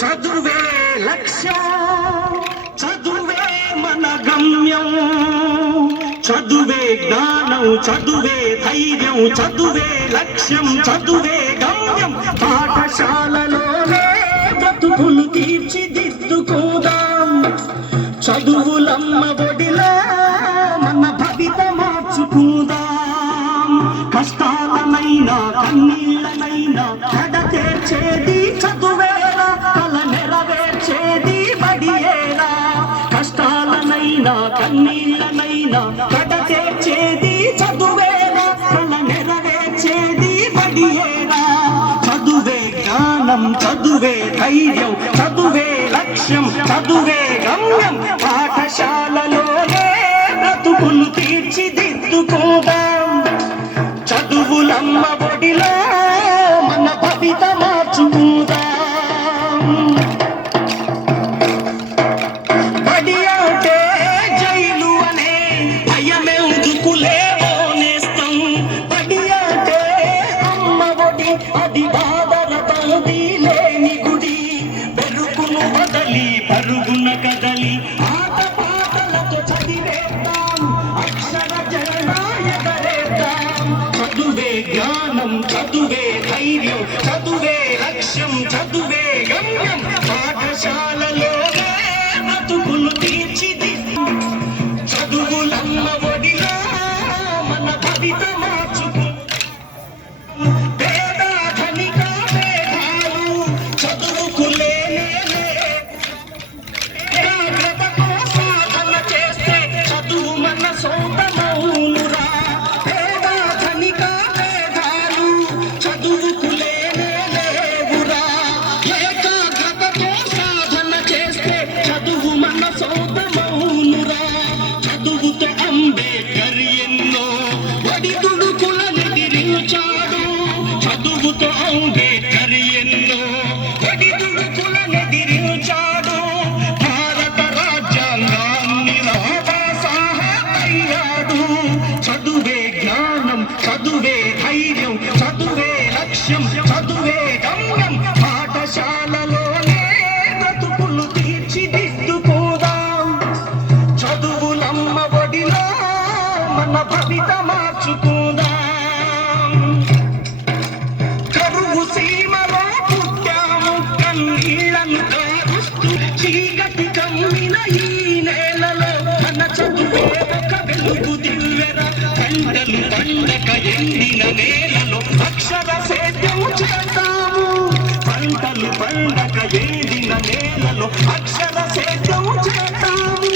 చదువే లక్ష్యం, చదువే మన గమ్యం, చదువే జ్ఞానం, చదువే ధైర్యం, చదువే లక్ష్యం, చదువే గమ్యం. పాఠశాలలోనే బ్రతుకులు తీర్చిదిద్దుకోదాం, చదువులమ్మ ఒడిలో మన భవిత మార్చుకుందాం. కష్టాలనైనా కన్నీళ్ళనైనా కడతేర్చేది చదువేరా, కల నెరవేర్చేది బడియేరా. కష్టాలనైనా కన్నీళ్ళనైనా కడతేర్చేది చదువేరా, కల నెరవేర్చేది బడియేరా. చదువే జ్ఞానం, చదువే ధైర్యం, చదువే లక్ష్యం, చదువే గమ్యం. పాఠశాలలోనే బ్రతుకులు తీర్చిదిద్దుకోదాం, చదువులమ్మ ఒడిలో మన భవిత మార్చుకుందాం. బడి అంటే జైలు అనే భయమెందుకులే ఓనేస్తాం. బడి అంటే అమ్మ ఒడి, అది బాధరతది లేని గుడి. బెరుకును వదలి పరుగున కదలి ఆట పాటలతో చదివేద్దాం, అక్షర జగనాయకరేద్దాం. చదువే జ్ఞానం, చదువే ధైర్యం, చదువే లక్ష్యం, చదువే గమ్యం. పాఠశాలలోనే బ్రతుకులు తీర్చిదిద్దు, చదువులమ్మ ఒడిలో మన భవిత మార్చుకు. పేద ధనిక భేదాలు చదువుకు లేనే ఏకాగ్రతతో సాధన చేస్తే చదువు మన సొంతమౌనురా. పేద ధనిక భేదాలు చదువుకు లేనే లేవురా. ఏకాగ్రతతో సాధన చేస్తే చదువు మన సొంతమౌనురా. చదువుతో అంబేద్కర్ ఎన్నో ఒడిదుడుకులను ఎదిరించాడు, చదువుతో అంబేద్కర్ ఎన్నో ఒడిదుడుకులను ఎదిరించాడు. భారత రాజ్యాంగాన్ని రాసాహయ్యాడు. చదువే జ్ఞానం, చదువే ధైర్యం, చదువే లక్ష్యం, చదువే గమ్యం. పాఠశాలలోనే బ్రతుకులు తీర్చిదిద్దుకోదాం, చదువులమ్మ ఒడిలో మన భవిత మార్చుకుందాం. కరువు సీమలో పుట్టాము, కన్నీళ్లను కారుస్తూ చీకటి కమ్మిన ఈ నేలలో మన చదువే ఒక వెలుగు దివ్వెర. పంటలు పండక ఎండిన నేలలో అక్షర సేద్యం చేస్తాము, పంటలు పండక ఎండిన నేలలో అక్షర సేద్యం చేస్తాము.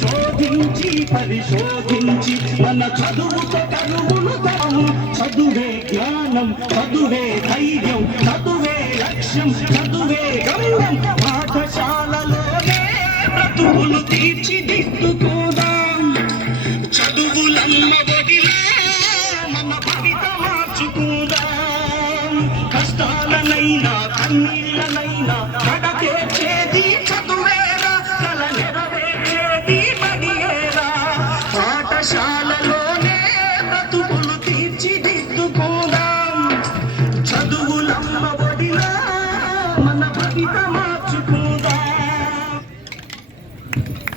శోధించి పరిశోధించి మన చదువుతో కరువును తాము. చదువే జ్ఞానం, చదువే ధైర్యం, చదువే లక్ష్యం, చదువే గమ్యం. పాఠశాలలోనే బ్రతుకులు తీర్చిదిద్దుకోదాం, చదువులమ్మ ఒడిలో మన భవిత మార్చుకుందాం. కష్టాలనైనా కన్నీళ్ళనైనా కడతేర్చేది చదువేరా, కల నెరవేర్చేది బడియేరా. పాఠశాలలోనే బ్రతుకులు తీర్చిదిద్దుకోదాం, చదువులమ్మ ఒడిలో మన భవిత మార్చుకుందాం.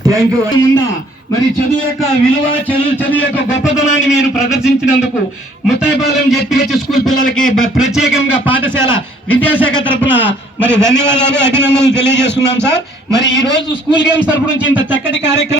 Thank you. ముందా మరి చదువు యొక్క విలువ, చదువు యొక్క గొప్పతనాన్ని మీరు ప్రదర్శించినందుకు ముత్తాయిపాలెం జెడ్పీహెచ్ స్కూల్ పిల్లలకి ప్రత్యేకంగా పాఠశాల విద్యాశాఖ తరఫున మరి ధన్యవాదాలు, అభినందనలు తెలియజేసుకున్నాం సార్. మరి ఈ రోజు స్కూల్ గేమ్స్ తరఫు నుంచి ఇంత చక్కటి కార్యక్రమం